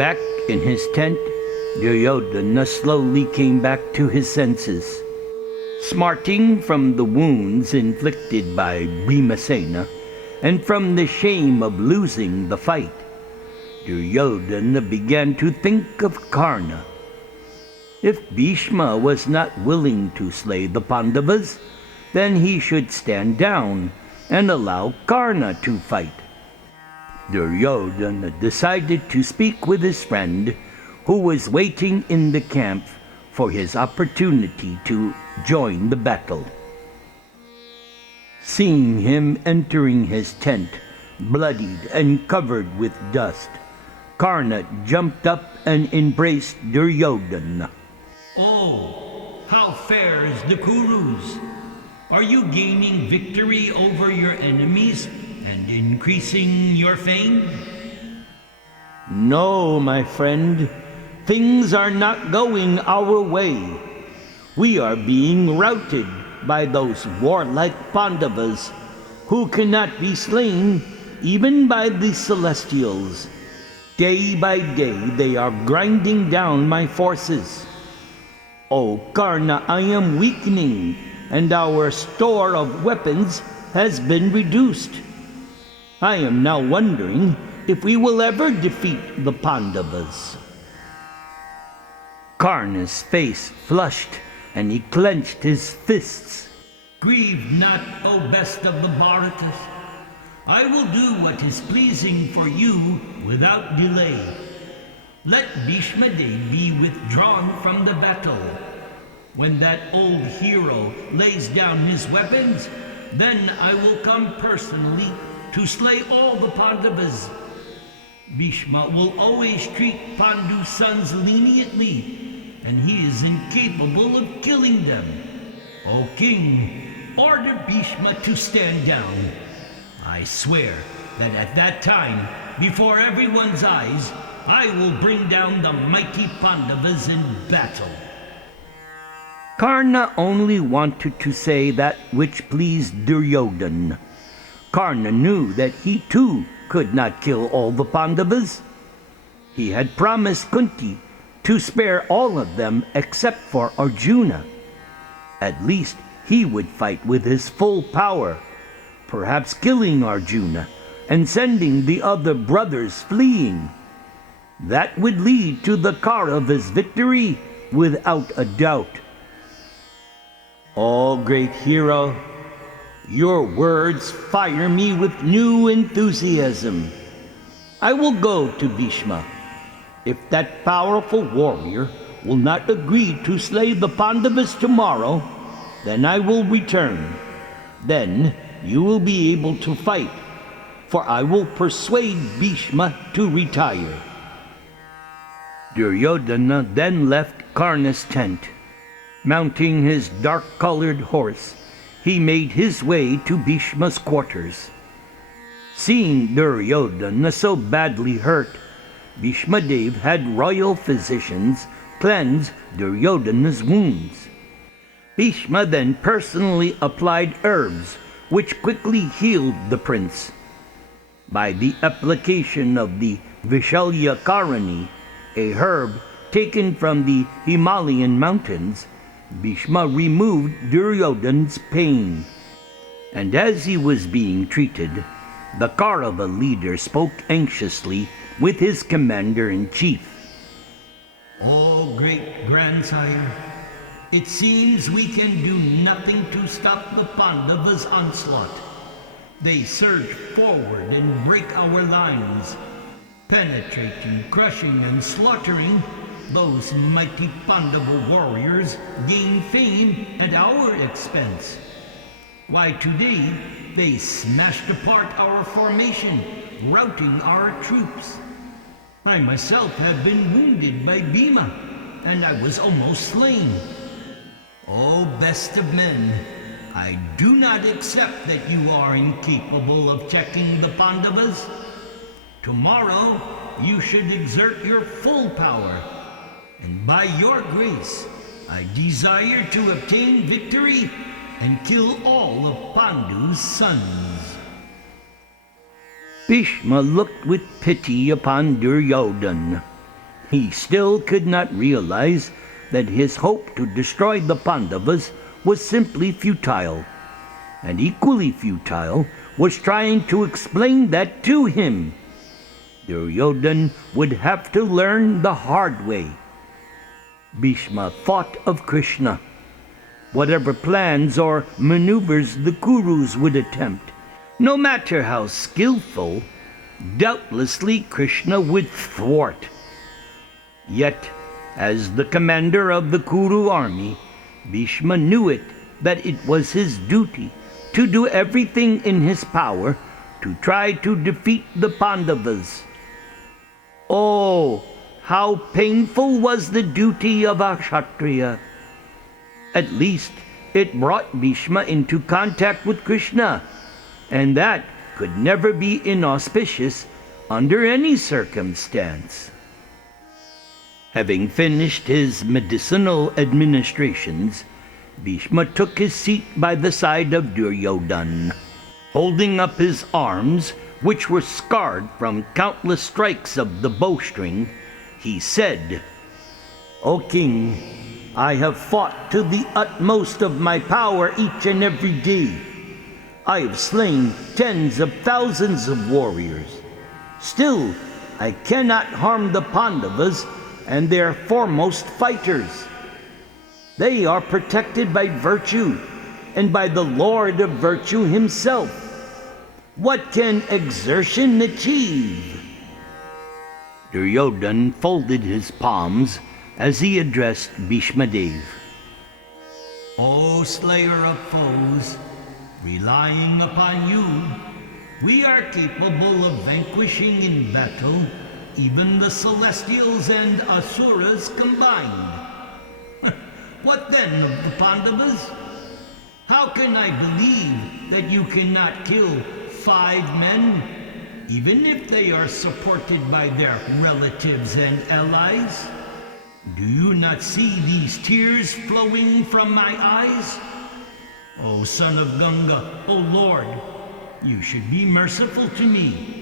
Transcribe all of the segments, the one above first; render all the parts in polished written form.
Back in his tent, Duryodhana slowly came back to his senses. Smarting from the wounds inflicted by Bheeshma and from the shame of losing the fight, Duryodhana began to think of Karna. If Bheeshma was not willing to slay the Pandavas, then he should stand down and allow Karna to fight. Duryodhana decided to speak with his friend, who was waiting in the camp for his opportunity to join the battle. Seeing him entering his tent, bloodied and covered with dust, Karna jumped up and embraced Duryodhana. Oh, how fares the Kurus? Are you gaining victory over your enemies and increasing your fame? No, my friend. Things are not going our way. We are being routed by those warlike Pandavas who cannot be slain even by the Celestials. Day by day they are grinding down my forces. O Karna, I am weakening, and our store of weapons has been reduced. I am now wondering if we will ever defeat the Pandavas. Karna's face flushed, and he clenched his fists. Grieve not, O best of the Bharatas. I will do what is pleasing for you without delay. Let Bheeshma be withdrawn from the battle. When that old hero lays down his weapons, then I will come personally to slay all the Pandavas. Bheeshma will always treat Pandu's sons leniently, and he is incapable of killing them. O king, order Bheeshma to stand down. I swear that at that time, before everyone's eyes, I will bring down the mighty Pandavas in battle. Karna only wanted to say that which pleased Duryodhana. Karna knew that he too could not kill all the Pandavas. He had promised Kunti to spare all of them except for Arjuna. At least he would fight with his full power, perhaps killing Arjuna and sending the other brothers fleeing. That would lead to the Kauravas' victory without a doubt. O great hero, your words fire me with new enthusiasm. I will go to Bheeshma. If that powerful warrior will not agree to slay the Pandavas tomorrow, then I will return. Then you will be able to fight, for I will persuade Bheeshma to retire. Duryodhana then left Karna's tent. Mounting his dark-colored horse, he made his way to Bheeshma's quarters. Seeing Duryodhana so badly hurt, Bheeshma had royal physicians cleanse Duryodhana's wounds. Bheeshma then personally applied herbs which quickly healed the prince. By the application of the Vishalyakarani, a herb taken from the Himalayan mountains, Bheeshma removed Duryodhana's pain. And as he was being treated, the Kaurava leader spoke anxiously with his commander-in-chief. O great grandsire, it seems we can do nothing to stop the Pandavas' onslaught. They surge forward and break our lines, penetrating, crushing, and slaughtering. Those mighty Pandava warriors gain fame at our expense. Why, today they smashed apart our formation, routing our troops. I myself have been wounded by Bhima, and I was almost slain. O best of men, I do not accept that you are incapable of checking the Pandavas. Tomorrow you should exert your full power, and by your grace I desire to obtain victory and kill all of Pandu's sons. Bheeshma looked with pity upon Duryodhana. He still could not realize that his hope to destroy the Pandavas was simply futile, and equally futile was trying to explain that to him. Duryodhana would have to learn the hard way. Bheeshma thought of Krishna. Whatever plans or maneuvers the Kurus would attempt, no matter how skillful, doubtlessly Krishna would thwart. Yet, as the commander of the Kuru army, Bheeshma knew that it was his duty to do everything in his power to try to defeat the Pandavas. Oh, how painful was the duty of a Kshatriya! At least it brought Bheeshma into contact with Krishna, and that could never be inauspicious under any circumstance. Having finished his medicinal administrations, Bheeshma took his seat by the side of Duryodhana. Holding up his arms, which were scarred from countless strikes of the bowstring, he said, "O king, I have fought to the utmost of my power each and every day. I have slain tens of thousands of warriors. Still, I cannot harm the Pandavas and their foremost fighters. They are protected by virtue and by the Lord of Virtue himself. What can exertion achieve?" Duryodhana folded his palms as he addressed Bhishma Dev. O slayer of foes, relying upon you, we are capable of vanquishing in battle even the Celestials and Asuras combined. What then of the Pandavas? How can I believe that you cannot kill 5 men, even if they are supported by their relatives and allies? Do you not see these tears flowing from my eyes? O son of Ganga, O Lord, you should be merciful to me.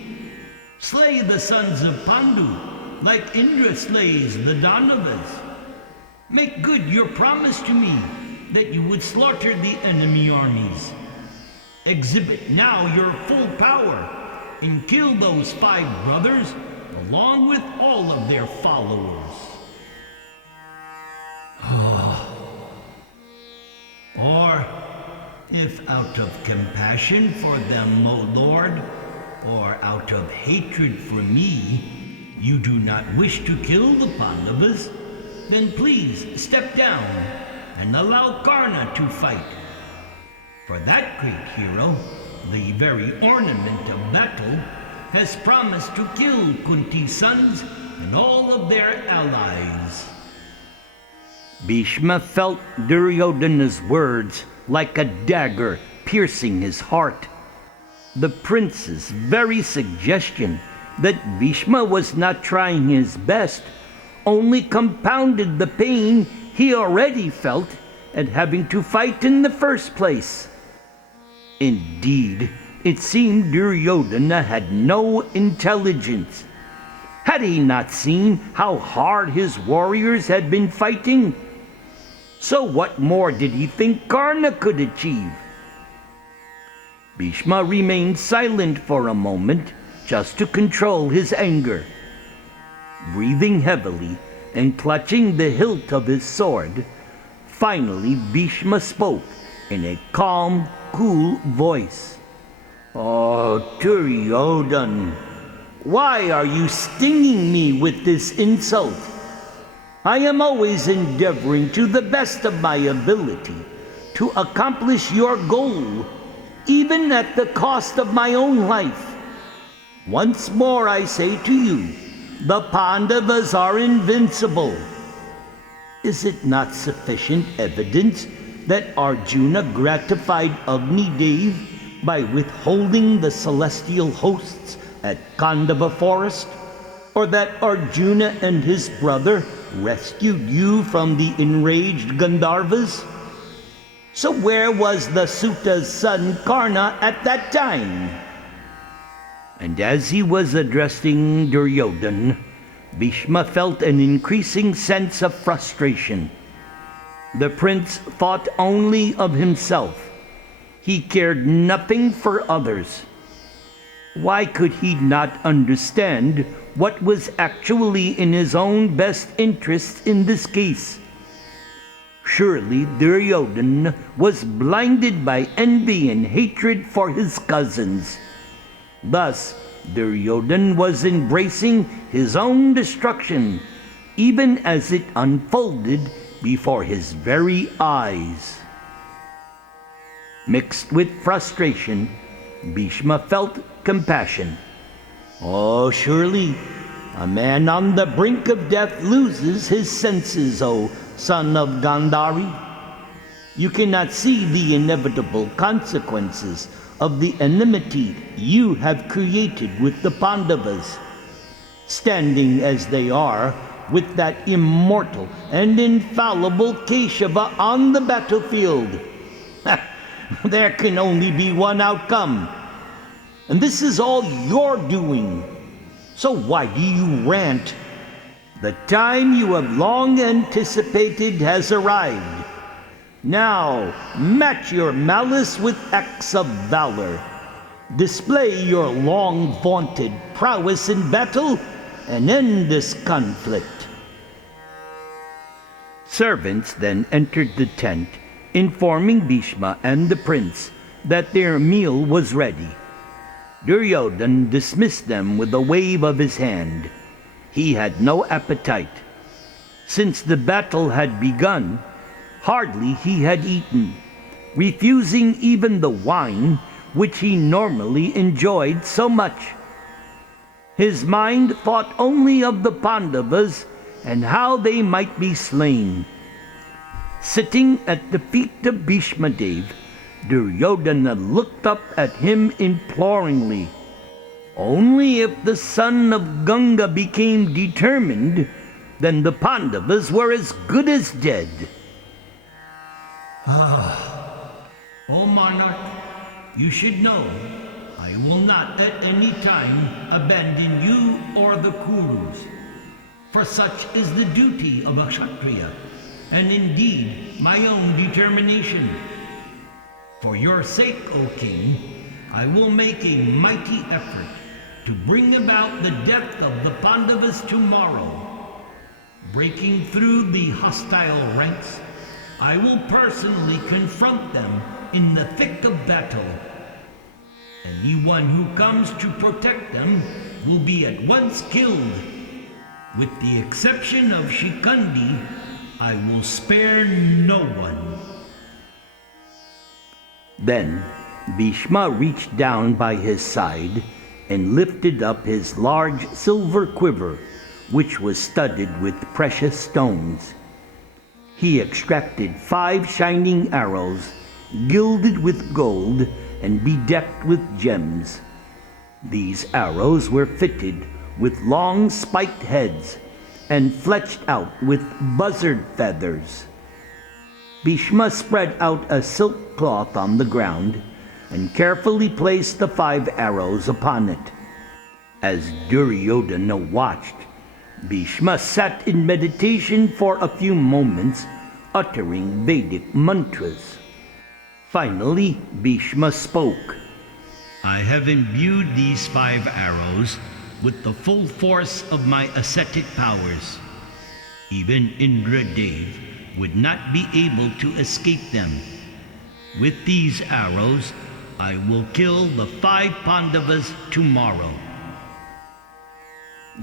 Slay the sons of Pandu, like Indra slays the Danavas. Make good your promise to me that you would slaughter the enemy armies. Exhibit now your full power and kill those 5 brothers along with all of their followers. Or, if out of compassion for them, O Lord, or out of hatred for me, you do not wish to kill the Pandavas, then please step down and allow Karna to fight. For that great hero, the very ornament of battle, has promised to kill Kunti's sons and all of their allies. Bhishma felt Duryodhana's words like a dagger piercing his heart. The prince's very suggestion that Bhishma was not trying his best only compounded the pain he already felt at having to fight in the first place. Indeed, it seemed Duryodhana had no intelligence. Had he not seen how hard his warriors had been fighting? So what more did he think Karna could achieve? Bhishma remained silent for a moment, just to control his anger. Breathing heavily and clutching the hilt of his sword, finally Bhishma spoke in a calm, cool voice. "Oh, Duryodhana, why are you stinging me with this insult? I am always endeavoring to the best of my ability to accomplish your goal, even at the cost of my own life. Once more I say to you, the Pandavas are invincible. Is it not sufficient evidence that Arjuna gratified Agni Dev by withholding the celestial hosts at Kandava forest? Or that Arjuna and his brother rescued you from the enraged Gandharvas? So where was the Suta's son Karna at that time?" And as he was addressing Duryodhana, Bhishma felt an increasing sense of frustration. The prince thought only of himself. He cared nothing for others. Why could he not understand what was actually in his own best interests in this case? Surely Duryodhana was blinded by envy and hatred for his cousins. Thus, Duryodhana was embracing his own destruction, even as it unfolded before his very eyes. Mixed with frustration, Bhishma felt compassion. Oh, surely a man on the brink of death loses his senses, O son of Gandhari. You cannot see the inevitable consequences of the enmity you have created with the Pandavas. Standing as they are, with that immortal and infallible Keshava on the battlefield, there can only be one outcome. And this is all your doing. So why do you rant? The time you have long anticipated has arrived. Now, match your malice with acts of valor. Display your long vaunted prowess in battle and end this conflict. Servants then entered the tent, informing Bhishma and the prince that their meal was ready. Duryodhana dismissed them with a wave of his hand. He had no appetite. Since the battle had begun, hardly he had eaten, refusing even the wine which he normally enjoyed so much. His mind thought only of the Pandavas and how they might be slain. Sitting at the feet of Bhishma Dev, Duryodhana looked up at him imploringly. Only if the son of Ganga became determined, then the Pandavas were as good as dead. O monarch, you should know, I will not at any time abandon you or the Kurus, for such is the duty of a Kshatriya, and indeed my own determination. For your sake, O king, I will make a mighty effort to bring about the death of the Pandavas tomorrow. Breaking through the hostile ranks, I will personally confront them in the thick of battle. Anyone who comes to protect them will be at once killed. With the exception of Shikandi, I will spare no one. Then Bhishma reached down by his side and lifted up his large silver quiver, which was studded with precious stones. He extracted 5 shining arrows, gilded with gold and bedecked with gems. These arrows were fitted with long spiked heads and fletched out with buzzard feathers. Bhishma spread out a silk cloth on the ground and carefully placed the 5 arrows upon it. As Duryodhana watched, Bhishma sat in meditation for a few moments, uttering Vedic mantras. Finally, Bhishma spoke. I have imbued these 5 arrows with the full force of my ascetic powers. Even Indradev would not be able to escape them. With these arrows, I will kill the 5 Pandavas tomorrow.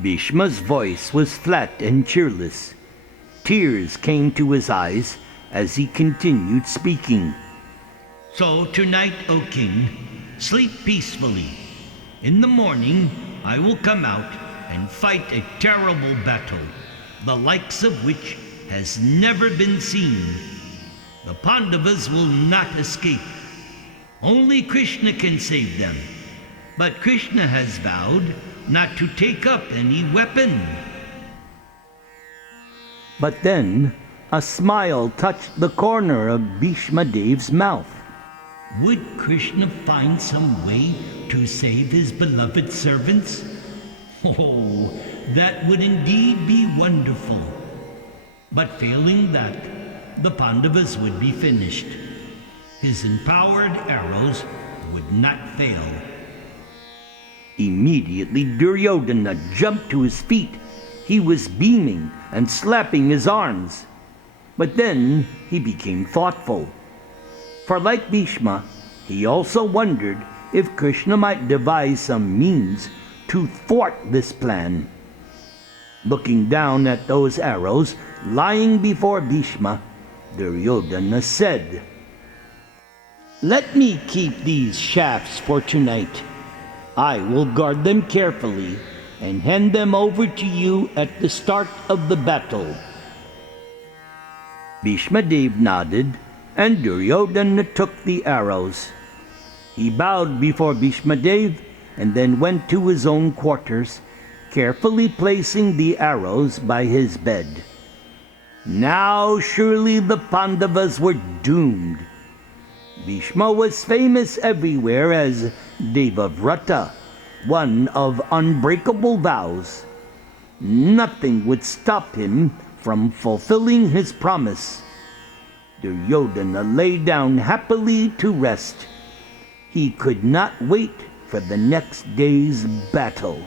Bhishma's voice was flat and cheerless. Tears came to his eyes as he continued speaking. So tonight, O king, sleep peacefully. In the morning, I will come out and fight a terrible battle, the likes of which has never been seen. The Pandavas will not escape. Only Krishna can save them. But Krishna has vowed not to take up any weapon. But then a smile touched the corner of Bhishma Dev's mouth. Would Krishna find some way to save his beloved servants? Oh, that would indeed be wonderful. But failing that, the Pandavas would be finished. His empowered arrows would not fail. Immediately Duryodhana jumped to his feet. He was beaming and slapping his arms. But then he became thoughtful. For like Bheeshma, he also wondered if Krishna might devise some means to thwart this plan. Looking down at those arrows lying before Bheeshma, Duryodhana said, "Let me keep these shafts for tonight. I will guard them carefully and hand them over to you at the start of the battle." Bhishma Dev nodded, and Duryodhana took the arrows. He bowed before Bhishma Dev and then went to his own quarters, carefully placing the arrows by his bed. Now surely the Pandavas were doomed. Bhishma was famous everywhere as Devavrata, one of unbreakable vows. Nothing would stop him from fulfilling his promise. Duryodhana lay down happily to rest. He could not wait for the next day's battle.